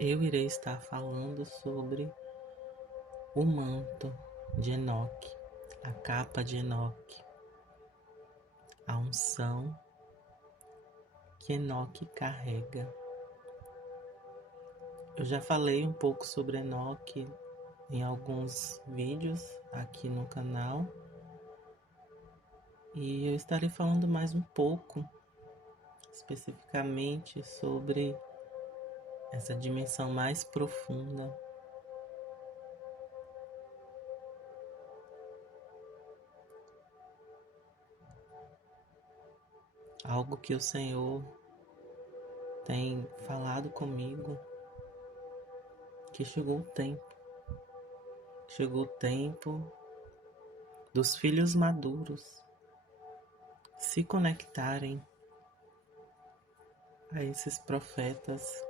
Eu irei estar falando sobre o manto de Enoque, a capa de Enoque, a unção que Enoque carrega. Eu já falei um pouco sobre Enoque em alguns vídeos aqui no canal e eu estarei falando mais um pouco especificamente sobre essa dimensão mais profunda. Algo que o Senhor tem falado comigo, que chegou o tempo dos filhos maduros se conectarem a esses profetas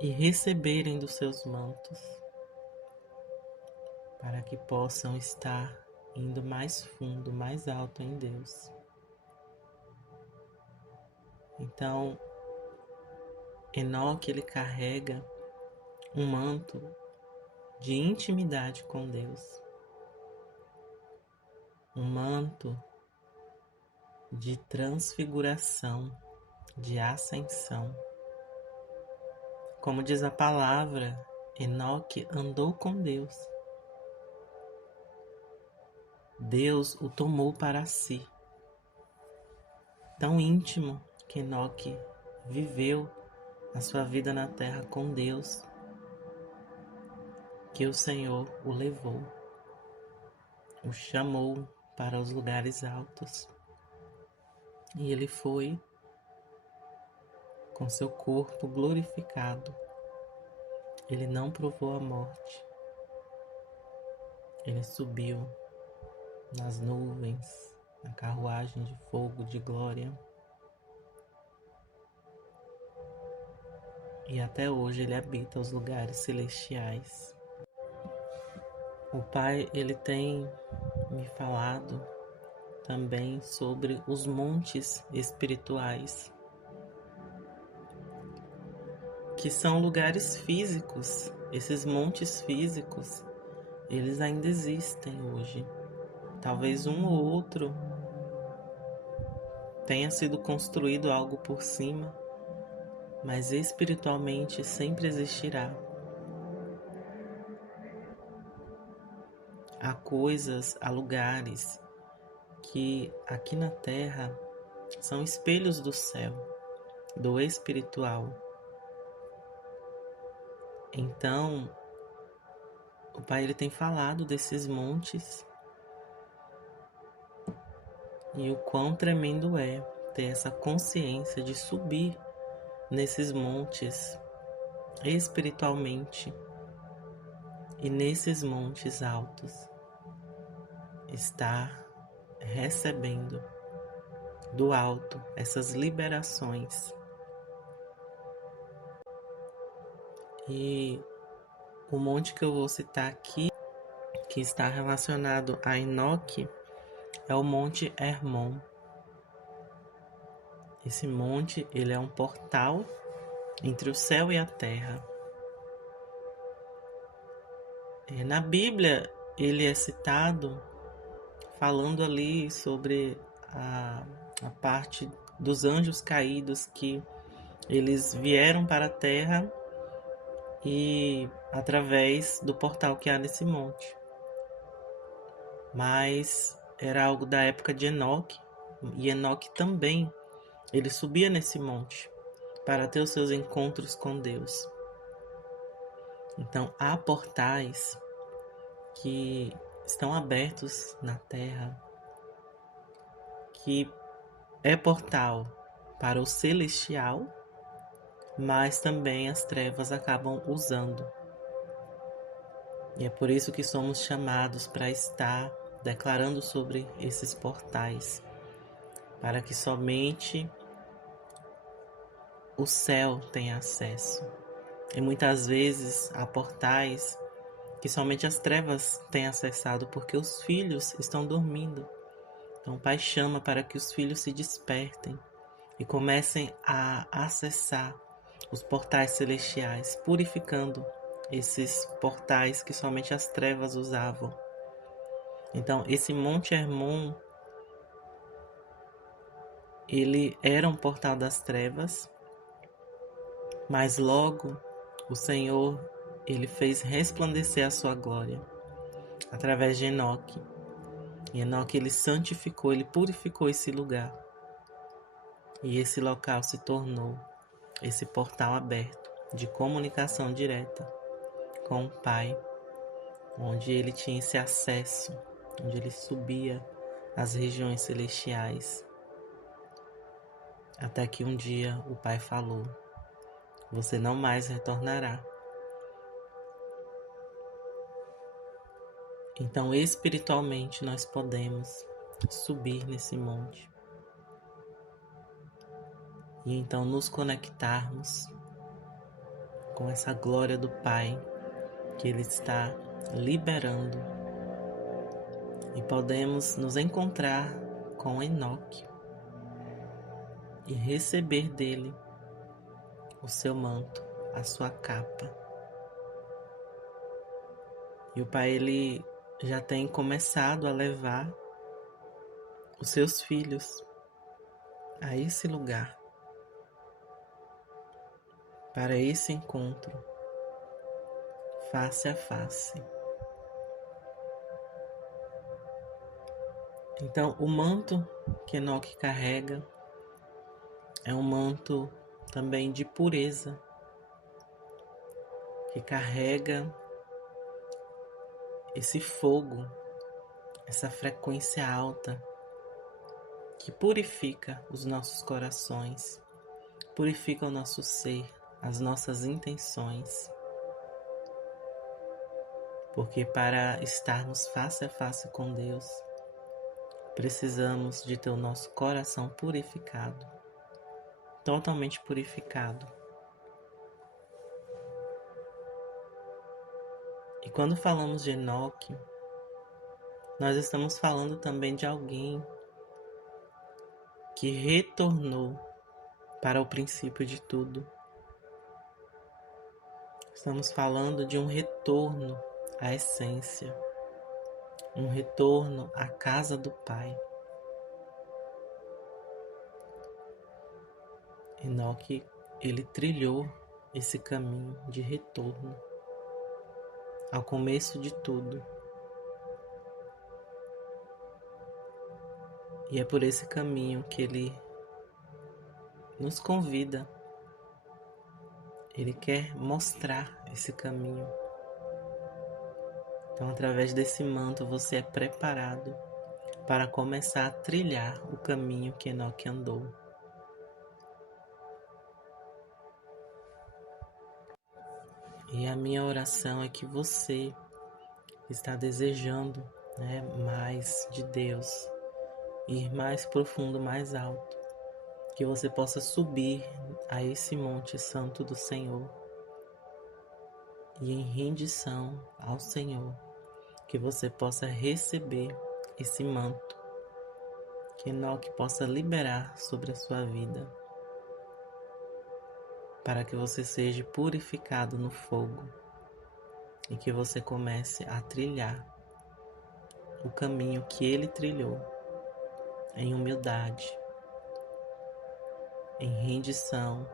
e receberem dos seus mantos, para que possam estar indo mais fundo, mais alto em Deus. Então, Enoque, ele carrega um manto de intimidade com Deus, um manto de transfiguração, de ascensão. Como diz a palavra, Enoque andou com Deus. Deus o tomou para si. Tão íntimo que Enoque viveu a sua vida na terra com Deus, que o Senhor o levou, o chamou para os lugares altos. E ele foi com seu corpo glorificado. Ele não provou a morte. Ele subiu nas nuvens, na carruagem de fogo de glória. E até hoje ele habita os lugares celestiais. O Pai, ele tem me falado também sobre os montes espirituais, que são lugares físicos. Esses montes físicos, eles ainda existem hoje. Talvez um ou outro tenha sido construído algo por cima, mas espiritualmente sempre existirá. Há coisas, há lugares que aqui na Terra são espelhos do céu, do espiritual. Então, o Pai, ele tem falado desses montes e o quão tremendo é ter essa consciência de subir nesses montes espiritualmente, e nesses montes altos estar recebendo do alto essas liberações. E o monte que eu vou citar aqui, que está relacionado a Enoque, é o Monte Hermon. Esse monte, ele é um portal entre o céu e a terra. Na Bíblia, ele é citado falando ali sobre a parte dos anjos caídos, que eles vieram para a terra e através do portal que há nesse monte. Mas era algo da época de Enoque, e Enoque também, ele subia nesse monte para ter os seus encontros com Deus. Então há portais que estão abertos na terra, que é portal para o celestial, mas também as trevas acabam usando. E é por isso que somos chamados para estar declarando sobre esses portais, para que somente o céu tenha acesso. E muitas vezes há portais que somente as trevas têm acessado, porque os filhos estão dormindo. Então o Pai chama para que os filhos se despertem e comecem a acessar os portais celestiais, purificando esses portais que somente as trevas usavam. Então, esse Monte Hermon, ele era um portal das trevas, mas logo o Senhor, ele fez resplandecer a sua glória através de Enoque. E Enoque, ele santificou, ele purificou esse lugar. E esse local se tornou esse portal aberto de comunicação direta com o Pai, onde ele tinha esse acesso, onde ele subia às regiões celestiais. Até que um dia o Pai falou: você não mais retornará. Então, espiritualmente, nós podemos subir nesse monte e então nos conectarmos com essa glória do Pai que Ele está liberando, e podemos nos encontrar com Enoque e receber dele o seu manto, a sua capa. E o Pai, ele já tem começado a levar os seus filhos a esse lugar, para esse encontro face a face. Então, o manto que Enoque carrega é um manto também de pureza, que carrega esse fogo, essa frequência alta, que purifica os nossos corações, purifica o nosso ser, as nossas intenções. Porque para estarmos face a face com Deus, precisamos de ter o nosso coração purificado, totalmente purificado. E quando falamos de Enoque, nós estamos falando também de alguém que retornou para o princípio de tudo. Estamos falando de um retorno à essência, um retorno à casa do Pai. Enoque, ele trilhou esse caminho de retorno ao começo de tudo. E é por esse caminho que ele nos convida. Ele quer mostrar esse caminho. Então, através desse manto, você é preparado para começar a trilhar o caminho que Enoque andou. E a minha oração é que você está desejando, mais de Deus, ir mais profundo, mais alto, que você possa subir a esse monte santo do Senhor e em rendição ao Senhor, que você possa receber esse manto, que Enoque possa liberar sobre a sua vida, para que você seja purificado no fogo e que você comece a trilhar o caminho que ele trilhou, em humildade, em rendição.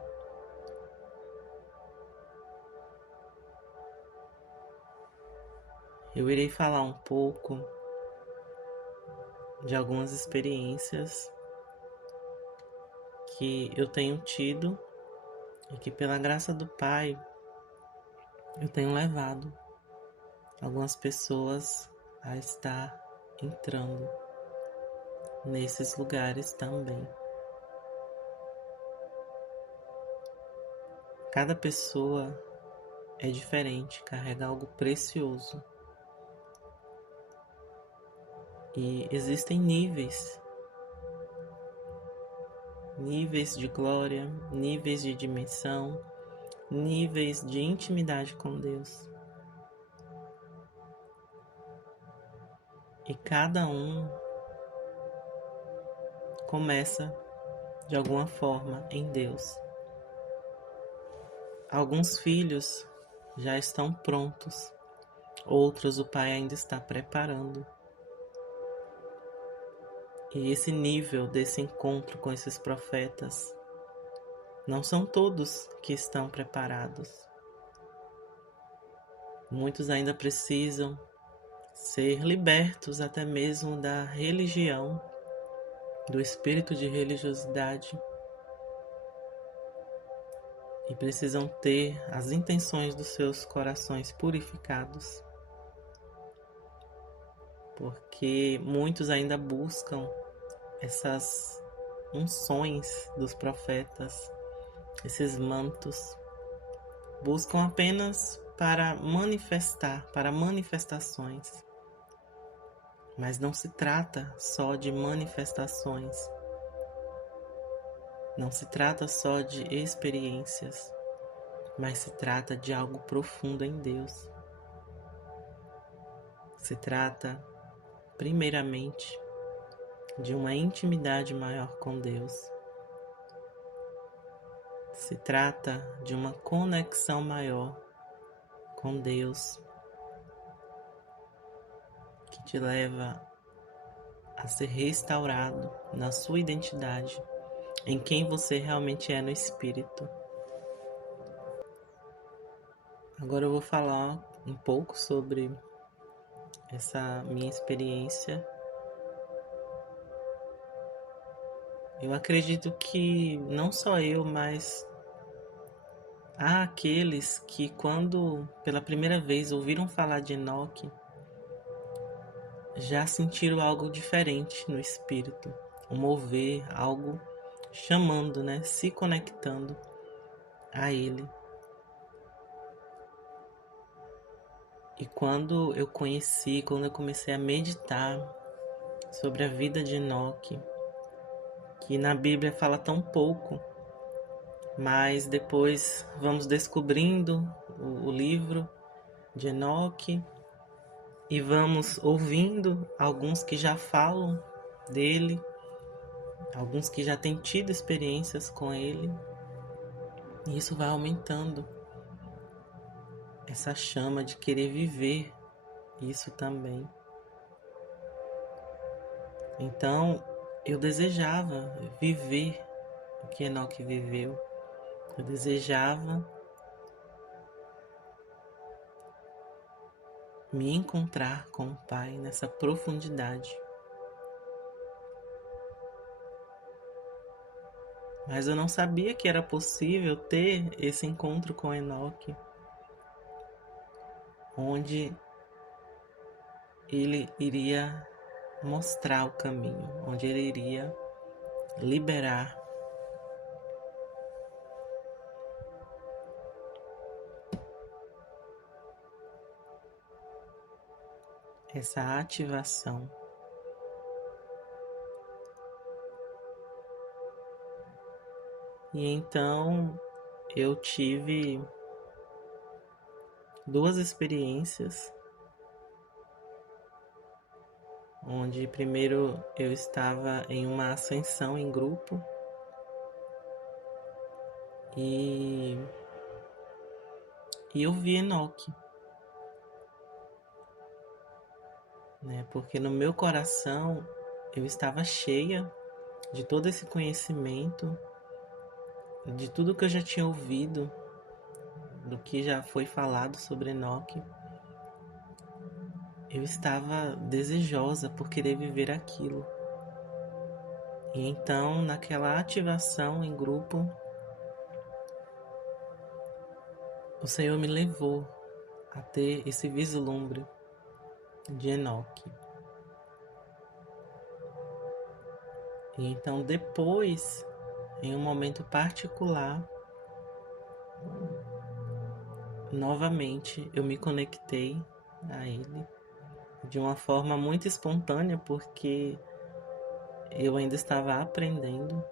Eu irei falar um pouco de algumas experiências que eu tenho tido e que, pela graça do Pai, eu tenho levado algumas pessoas a estar entrando nesses lugares também. Cada pessoa é diferente, carrega algo precioso. E existem níveis de glória, níveis de dimensão, níveis de intimidade com Deus. E cada um começa de alguma forma em Deus. Alguns filhos já estão prontos, outros o pai ainda está preparando. E esse nível desse encontro com esses profetas, não são todos que estão preparados. Muitos ainda precisam ser libertos até mesmo da religião, do espírito de religiosidade, e precisam ter as intenções dos seus corações purificados, porque muitos ainda buscam essas unções dos profetas, esses mantos, buscam apenas para manifestar, para manifestações. Mas não se trata só de manifestações, não se trata só de experiências, mas se trata de algo profundo em Deus. Se trata, primeiramente, de uma intimidade maior com Deus. Se trata de uma conexão maior com Deus, que te leva a ser restaurado na sua identidade, em quem você realmente é no Espírito. Agora eu vou falar um pouco sobre essa minha experiência. Eu acredito que não só eu, mas há aqueles que, quando pela primeira vez ouviram falar de Enoque, já sentiram algo diferente no espírito, um mover, algo chamando, né, se conectando a ele. E quando eu comecei a meditar sobre a vida de Enoque, que na Bíblia fala tão pouco, mas depois vamos descobrindo o livro de Enoque e vamos ouvindo alguns que já falam dele, alguns que já têm tido experiências com ele, e isso vai aumentando essa chama de querer viver isso também. Então eu desejava viver o que Enoque viveu, eu desejava me encontrar com o Pai nessa profundidade. Mas eu não sabia que era possível ter esse encontro com Enoque, onde ele iria mostrar o caminho, onde ele iria liberar essa ativação. E então eu tive duas experiências, onde primeiro eu estava em uma ascensão em grupo e eu vi Enoque, né? Porque no meu coração eu estava cheia de todo esse conhecimento, de tudo que eu já tinha ouvido, do que já foi falado sobre Enoque. Eu estava desejosa por querer viver aquilo. E então, naquela ativação em grupo, o Senhor me levou a ter esse vislumbre de Enoque. E então depois, em um momento particular, novamente eu me conectei a ele de uma forma muito espontânea, porque eu ainda estava aprendendo.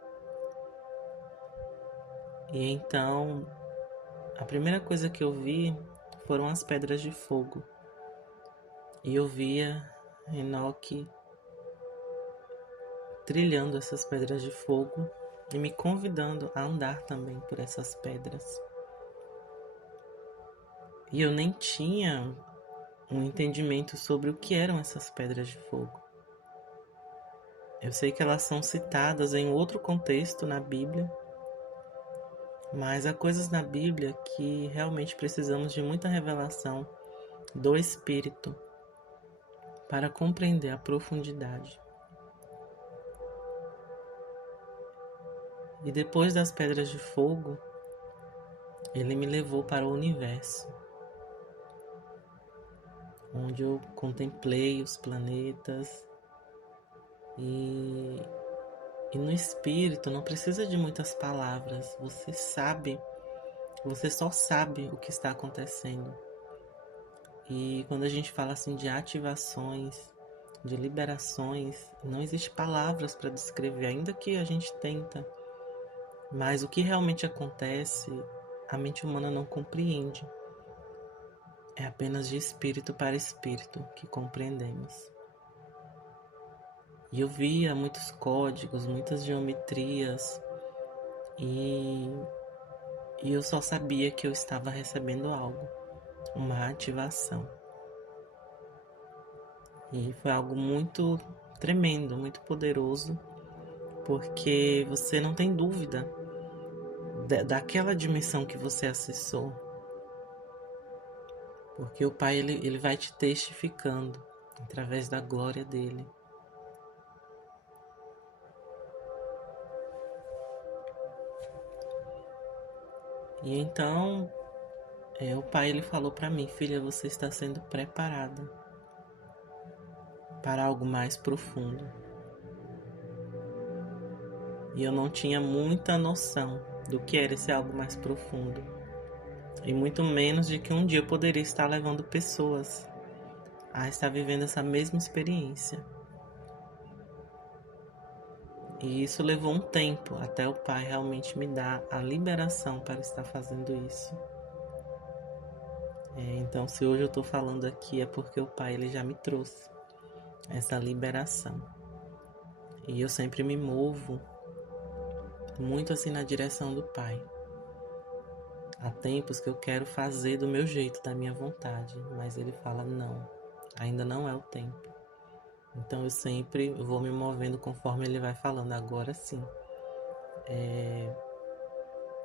E então a primeira coisa que eu vi foram as pedras de fogo. E eu via Enoque trilhando essas pedras de fogo e me convidando a andar também por essas pedras. E eu nem tinha um entendimento sobre o que eram essas pedras de fogo. Eu sei que elas são citadas em outro contexto na Bíblia, mas há coisas na Bíblia que realmente precisamos de muita revelação do Espírito para compreender a profundidade. E depois das pedras de fogo, ele me levou para o universo, onde eu contemplei os planetas e no espírito não precisa de muitas palavras, você só sabe o que está acontecendo. E quando a gente fala assim de ativações, de liberações, não existe palavras para descrever, ainda que a gente tenta. Mas o que realmente acontece, a mente humana não compreende. É apenas de espírito para espírito que compreendemos. E eu via muitos códigos, muitas geometrias, e eu só sabia que eu estava recebendo algo, uma ativação. E foi algo muito tremendo, muito poderoso, porque você não tem dúvida daquela dimensão que você acessou. Porque o Pai ele vai te testificando através da glória dele. E então o Pai ele falou para mim: filha, você está sendo preparada para algo mais profundo. E eu não tinha muita noção do que era esse algo mais profundo. E muito menos de que um dia eu poderia estar levando pessoas a estar vivendo essa mesma experiência. E isso levou um tempo até o Pai realmente me dar a liberação para estar fazendo isso. Então, se hoje eu estou falando aqui é porque o Pai ele já me trouxe essa liberação. E eu sempre me movo muito assim na direção do Pai. Há tempos que eu quero fazer do meu jeito, da minha vontade, mas ele fala não, ainda não é o tempo. Então eu sempre vou me movendo conforme ele vai falando. Agora sim.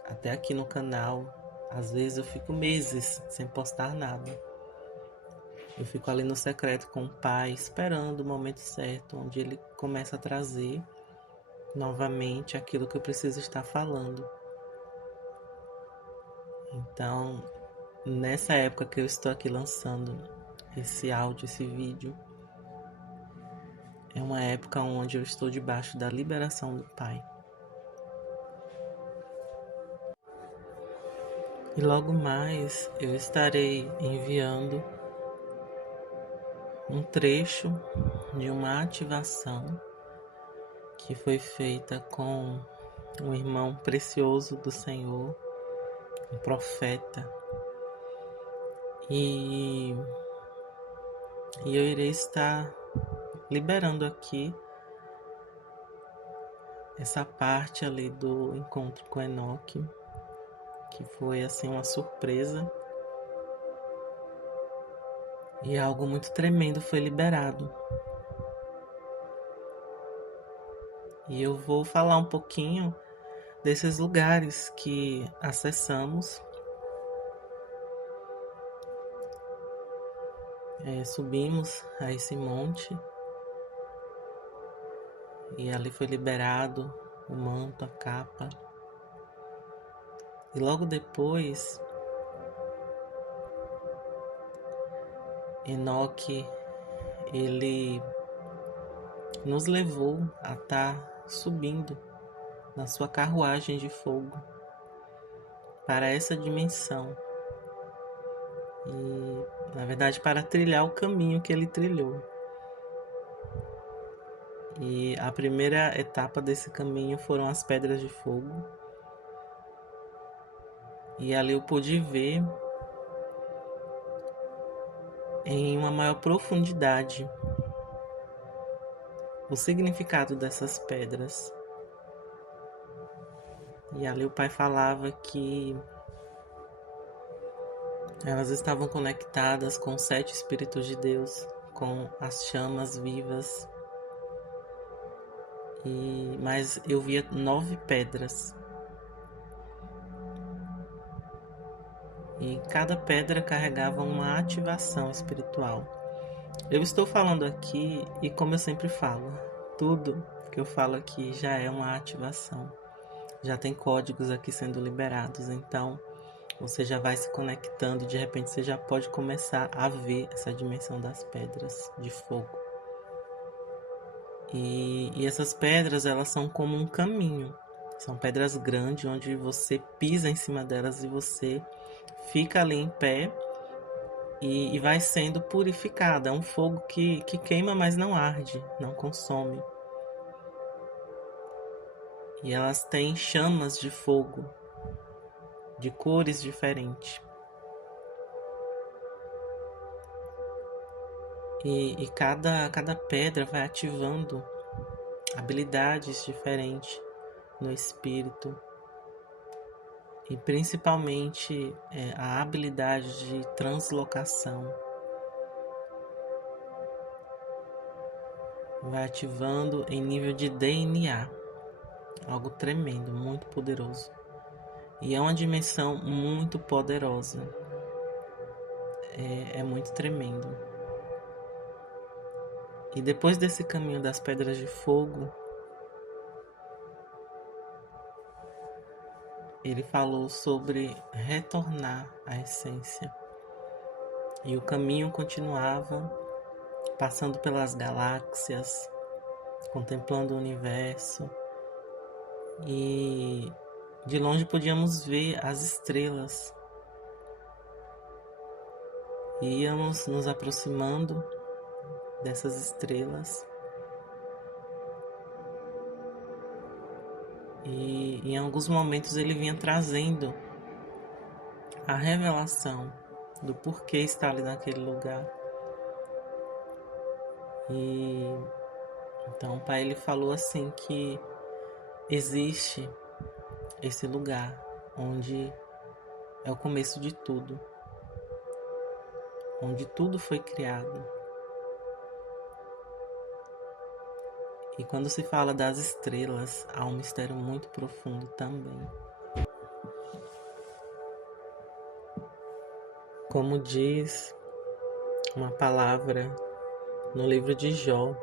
Até aqui no canal, às vezes eu fico meses sem postar nada. Eu fico ali no secreto com o Pai, esperando o momento certo, onde ele começa a trazer novamente aquilo que eu preciso estar falando. Então, nessa época que eu estou aqui lançando esse áudio, esse vídeo, é uma época onde eu estou debaixo da liberação do Pai. E logo mais eu estarei enviando um trecho de uma ativação que foi feita com um irmão precioso do Senhor, um profeta. E eu irei estar liberando aqui essa parte ali do encontro com Enoque, que foi assim uma surpresa. E algo muito tremendo foi liberado. E eu vou falar um pouquinho desses lugares que acessamos. Subimos a esse monte e ali foi liberado o manto, a capa. E logo depois, Enoque, ele nos levou a estar subindo na sua carruagem de fogo para essa dimensão. E, na verdade, para trilhar o caminho que ele trilhou. E a primeira etapa desse caminho foram as pedras de fogo. E ali eu pude ver em uma maior profundidade o significado dessas pedras. E ali o Pai falava que Elas estavam conectadas com os 7 Espíritos de Deus, com as chamas vivas. Mas eu via 9 pedras. E cada pedra carregava uma ativação espiritual. Eu estou falando aqui e, como eu sempre falo, tudo que eu falo aqui já é uma ativação. Já tem códigos aqui sendo liberados, então você já vai se conectando e de repente você já pode começar a ver essa dimensão das pedras de fogo. E essas pedras, elas são como um caminho. São pedras grandes onde você pisa em cima delas e você fica ali em pé e vai sendo purificada. É um fogo que queima, mas não arde, não consome. E elas têm chamas de fogo, de cores diferentes. E cada pedra vai ativando habilidades diferentes no espírito. E principalmente a habilidade de translocação. Vai ativando em nível de DNA. Algo tremendo, muito poderoso. E é uma dimensão muito poderosa. É muito tremendo. E depois desse caminho das pedras de fogo, ele falou sobre retornar à essência. E o caminho continuava, passando pelas galáxias, contemplando o universo. E de longe podíamos ver as estrelas. E íamos nos aproximando dessas estrelas. E em alguns momentos ele vinha trazendo a revelação do porquê estar ali naquele lugar. E então o pai ele falou assim que existe esse lugar onde é o começo de tudo, onde tudo foi criado. E quando se fala das estrelas, há um mistério muito profundo também. Como diz uma palavra no livro de Jó,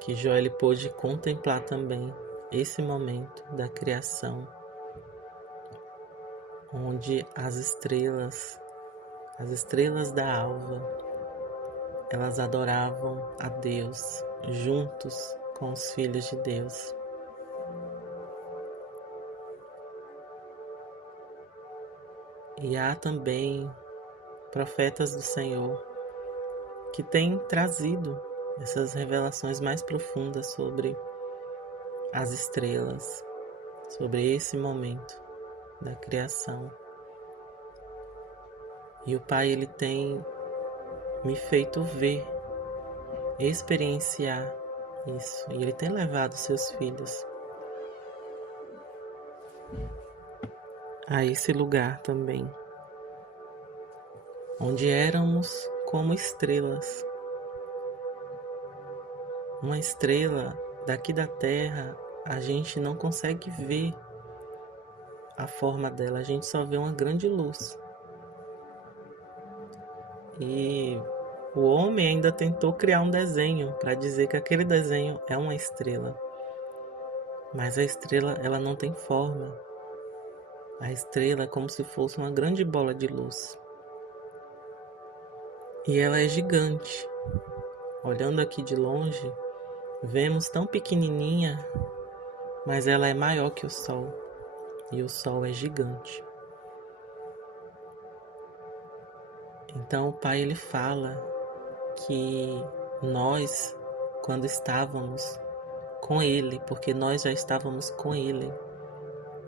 que Jó ele pôde contemplar também esse momento da criação, onde as estrelas da alva, elas adoravam a Deus juntos com os filhos de Deus. E há também profetas do Senhor que têm trazido essas revelações mais profundas sobre as estrelas, sobre esse momento da criação. E o Pai ele tem me feito ver, experienciar isso. E ele tem levado seus filhos a esse lugar também, onde éramos como estrelas. Uma estrela daqui da Terra, a gente não consegue ver a forma dela, a gente só vê uma grande luz. E o homem ainda tentou criar um desenho para dizer que aquele desenho é uma estrela. Mas a estrela, ela não tem forma. A estrela é como se fosse uma grande bola de luz. E ela é gigante. Olhando aqui de longe, vemos tão pequenininha, mas ela é maior que o Sol. E o Sol é gigante. Então o Pai ele fala que nós, quando estávamos com Ele, porque nós já estávamos com Ele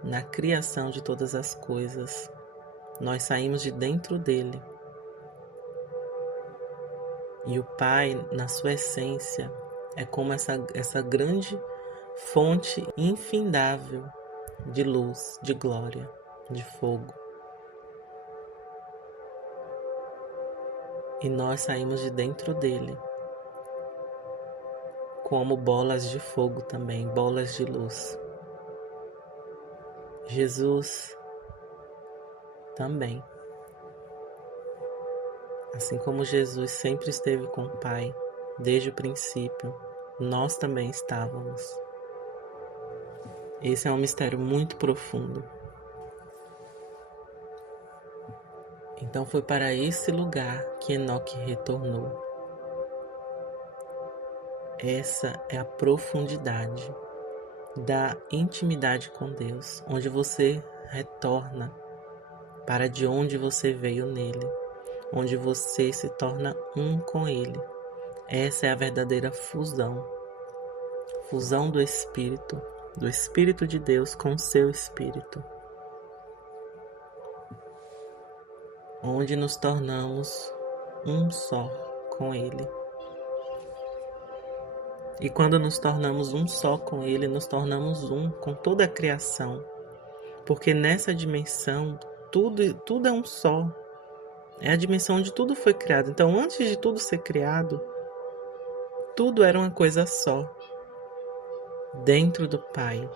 na criação de todas as coisas, nós saímos de dentro dele. E o Pai, na sua essência, é como essa grande fonte infindável de luz, de glória, de fogo. e nós saímos de dentro dele, como bolas de fogo também, bolas de luz. Jesus também, assim como Jesus sempre esteve com o Pai desde o princípio, nós também estávamos. Esse é um mistério muito profundo. Então foi para esse lugar que Enoque retornou. Essa é a profundidade da intimidade com Deus, onde você retorna para de onde você veio nele, onde você se torna um com ele. Essa é a verdadeira fusão do Espírito de Deus com o seu Espírito, onde nos tornamos um só com ele. E quando nos tornamos um só com ele, nos tornamos um com toda a criação, porque nessa dimensão tudo é um só. É a dimensão onde tudo foi criado. Então, antes de tudo ser criado, tudo era uma coisa só, dentro do Pai.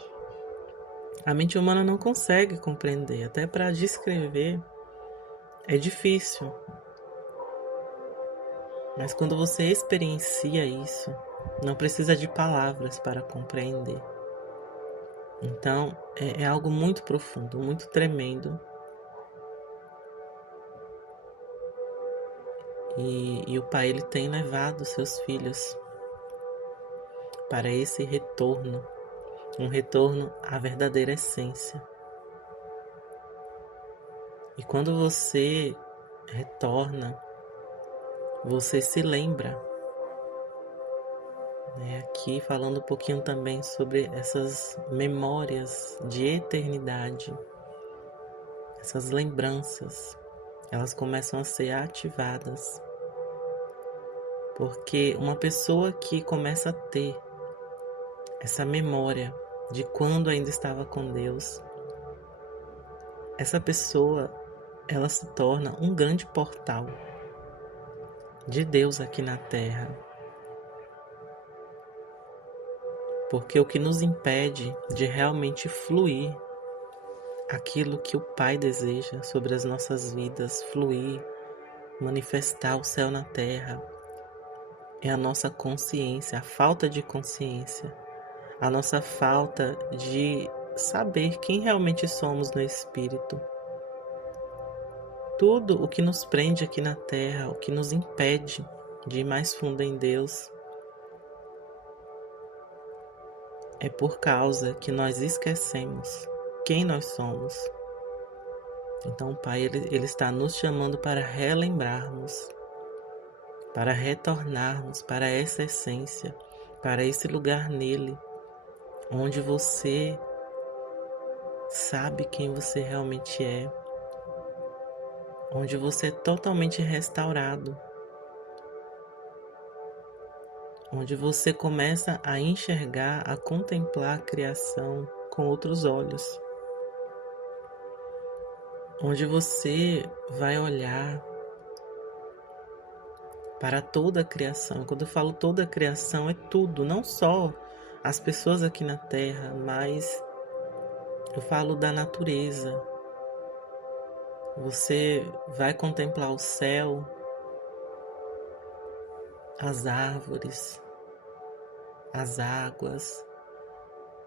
A mente humana não consegue compreender, até para descrever é difícil. Mas quando você experiencia isso, não precisa de palavras para compreender. Então, é algo muito profundo, muito tremendo. E o Pai, ele tem levado seus filhos para esse retorno, um retorno à verdadeira essência. E quando você retorna, você se lembra, né? Aqui falando um pouquinho também sobre essas memórias de eternidade, essas lembranças, elas começam a ser ativadas. Porque uma pessoa que começa a ter essa memória de quando ainda estava com Deus, essa pessoa, ela se torna um grande portal de Deus aqui na Terra. Porque o que nos impede de realmente fluir aquilo que o Pai deseja sobre as nossas vidas, fluir, manifestar o céu na Terra, é a nossa consciência, a falta de consciência, a nossa falta de saber quem realmente somos no Espírito. Tudo o que nos prende aqui na Terra, o que nos impede de ir mais fundo em Deus, é por causa que nós esquecemos quem nós somos. Então o Pai, ele está nos chamando para relembrarmos, para retornarmos para essa essência, para esse lugar nele, onde você sabe quem você realmente é, onde você é totalmente restaurado, onde você começa a enxergar, a contemplar a criação com outros olhos, onde você vai olhar para toda a criação. Quando eu falo toda a criação, é tudo, não só as pessoas aqui na Terra, mas eu falo da natureza. Você vai contemplar o céu, as árvores, as águas,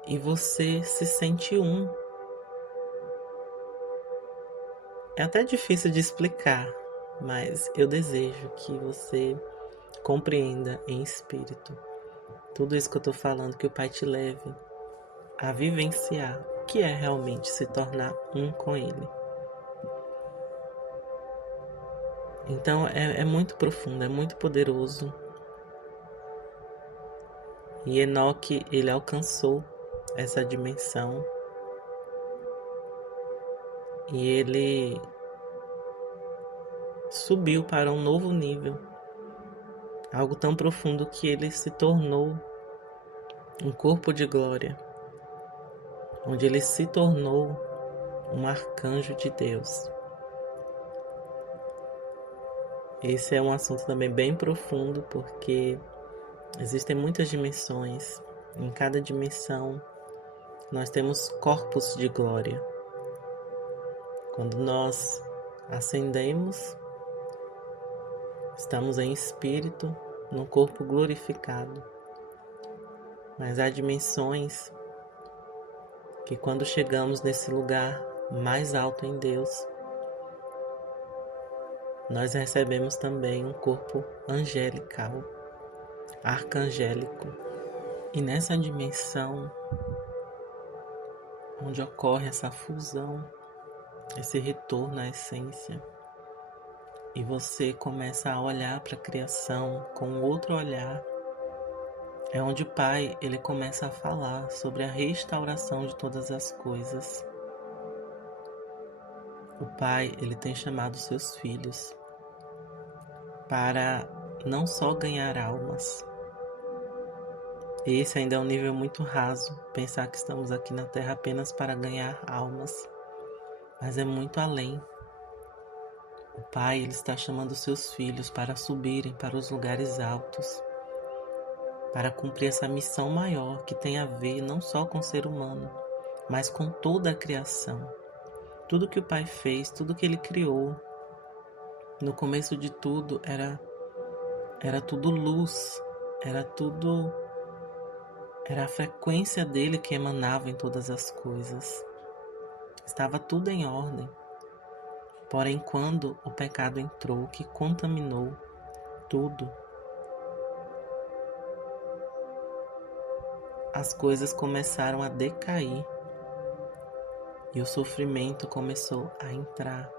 e você se sente um. É até difícil de explicar, mas eu desejo que você compreenda em espírito tudo isso que eu estou falando, que o Pai te leve a vivenciar o que é realmente se tornar um com Ele. Então é muito profundo, é muito poderoso. E Enoque, ele alcançou essa dimensão. E ele subiu para um novo nível. Algo tão profundo que ele se tornou um corpo de glória, onde ele se tornou um arcanjo de Deus. Esse é um assunto também bem profundo, porque existem muitas dimensões. Em cada dimensão, nós temos corpos de glória. Quando nós ascendemos, estamos em espírito, num corpo glorificado. Mas há dimensões que, quando chegamos nesse lugar mais alto em Deus, nós recebemos também um corpo angelical, arcangélico. E nessa dimensão, onde ocorre essa fusão, esse retorno à essência, e você começa a olhar para a criação com outro olhar, é onde o Pai ele começa a falar sobre a restauração de todas as coisas. O Pai ele tem chamado seus filhos para não só ganhar almas. Esse ainda é um nível muito raso, pensar que estamos aqui na Terra apenas para ganhar almas, mas é muito além. O Pai ele está chamando seus filhos para subirem para os lugares altos, para cumprir essa missão maior que tem a ver não só com o ser humano, mas com toda a criação. Tudo que o Pai fez, tudo que Ele criou, no começo de tudo era tudo luz, era a frequência dele que emanava em todas as coisas. Estava tudo em ordem. Porém, quando o pecado entrou, que contaminou tudo, as coisas começaram a decair e o sofrimento começou a entrar.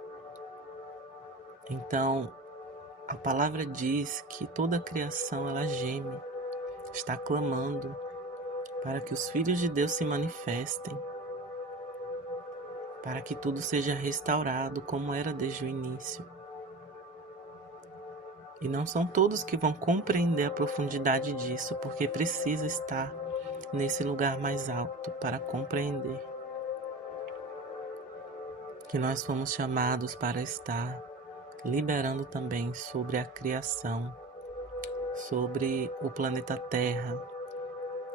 Então, a palavra diz que toda a criação ela geme, está clamando para que os filhos de Deus se manifestem, para que tudo seja restaurado como era desde o início. E não são todos que vão compreender a profundidade disso, porque precisa estar nesse lugar mais alto para compreender que nós fomos chamados para estar liberando também sobre a criação, sobre o planeta Terra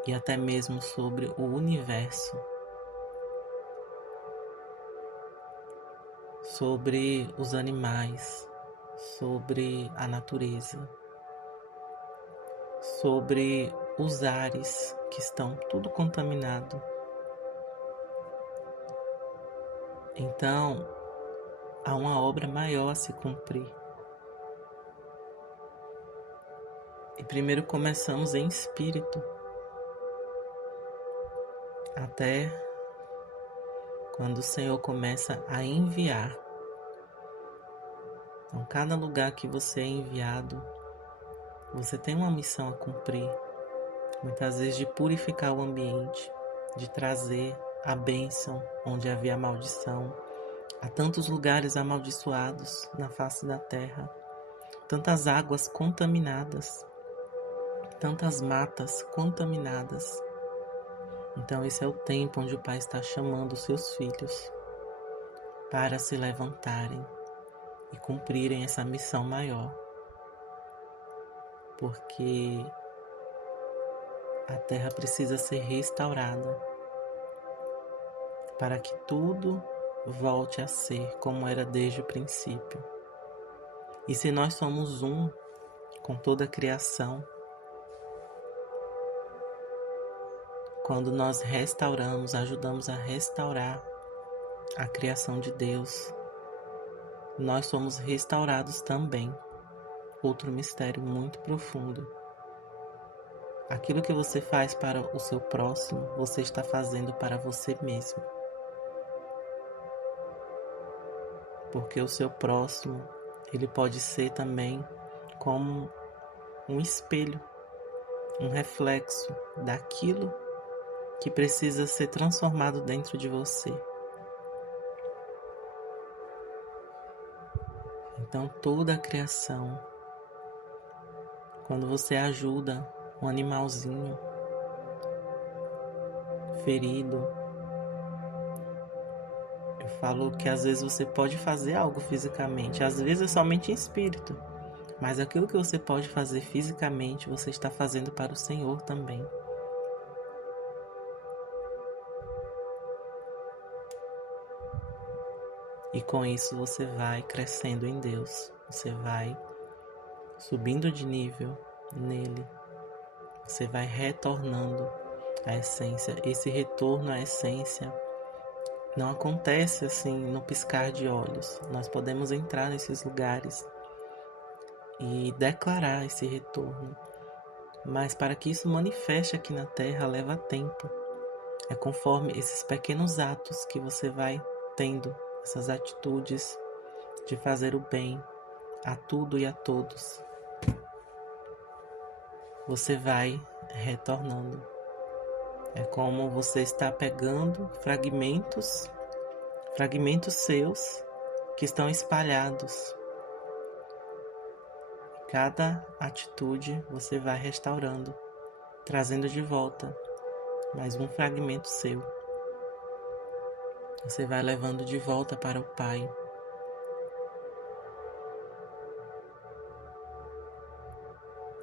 e até mesmo sobre o universo, sobre os animais, sobre a natureza, sobre os ares que estão tudo contaminado. Então, há uma obra maior a se cumprir. E primeiro começamos em espírito, até quando o Senhor começa a enviar. Então, cada lugar que você é enviado, você tem uma missão a cumprir. Muitas vezes de purificar o ambiente, de trazer a bênção onde havia maldição. Há tantos lugares amaldiçoados na face da terra, tantas águas contaminadas, tantas matas contaminadas. Então esse é o tempo onde o Pai está chamando os seus filhos para se levantarem e cumprirem essa missão maior. Porque a terra precisa ser restaurada para que tudo volte a ser como era desde o princípio. E se nós somos um com toda a criação, quando nós restauramos, ajudamos a restaurar a criação de Deus, nós somos restaurados também. Outro mistério muito profundo. Aquilo que você faz para o seu próximo, você está fazendo para você mesmo. Porque o seu próximo, ele pode ser também como um espelho, um reflexo daquilo que precisa ser transformado dentro de você. Então toda a criação, quando você ajuda um animalzinho ferido, eu falo que às vezes você pode fazer algo fisicamente, às vezes é somente em espírito, Mas aquilo que você pode fazer fisicamente, você está fazendo para o Senhor também. E com isso você vai crescendo em Deus. Você vai subindo de nível nele. Você vai retornando à essência. Esse retorno à essência não acontece assim no piscar de olhos. Nós podemos entrar nesses lugares e declarar esse retorno. Mas para que isso manifeste aqui na Terra leva tempo. É conforme esses pequenos atos que você vai tendo, essas atitudes de fazer o bem a tudo e a todos. Você vai retornando. É como você está pegando fragmentos seus que estão espalhados. Cada atitude você vai restaurando, trazendo de volta mais um fragmento seu. Você vai levando de volta para o Pai.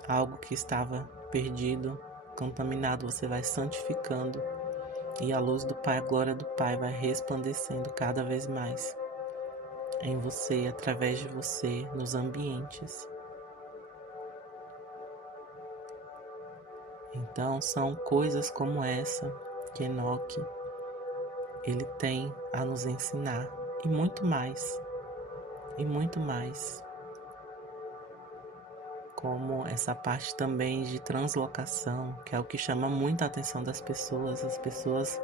Algo que estava perdido, contaminado, você vai santificando. E a luz do Pai, a glória do Pai vai resplandecendo cada vez mais em você, através de você, nos ambientes. Então são coisas como essa que Enoque ele tem a nos ensinar, e muito mais, como essa parte também de translocação, que é o que chama muito a atenção das pessoas. As pessoas,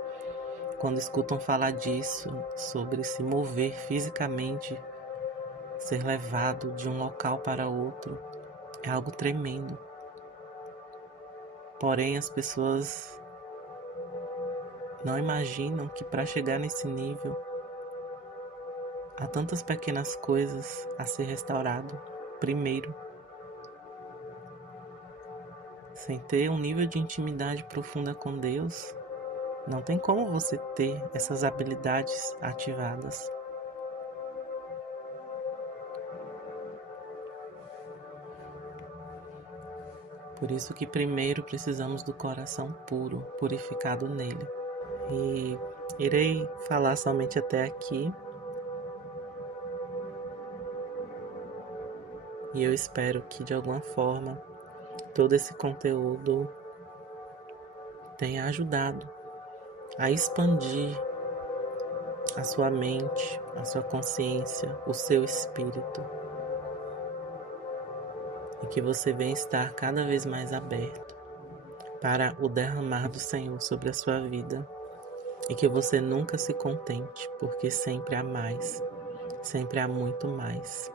quando escutam falar disso, sobre se mover fisicamente, ser levado de um local para outro, é algo tremendo. Porém, as pessoas não imaginam que para chegar nesse nível, há tantas pequenas coisas a ser restaurado primeiro. Sem ter um nível de intimidade profunda com Deus, não tem como você ter essas habilidades ativadas. Por isso que primeiro precisamos do coração puro, purificado nele. E irei falar somente até aqui. E eu espero que de alguma forma todo esse conteúdo tenha ajudado a expandir a sua mente, a sua consciência, o seu espírito. E que você venha estar cada vez mais aberto para o derramar do Senhor sobre a sua vida. E que você nunca se contente, porque sempre há mais, sempre há muito mais.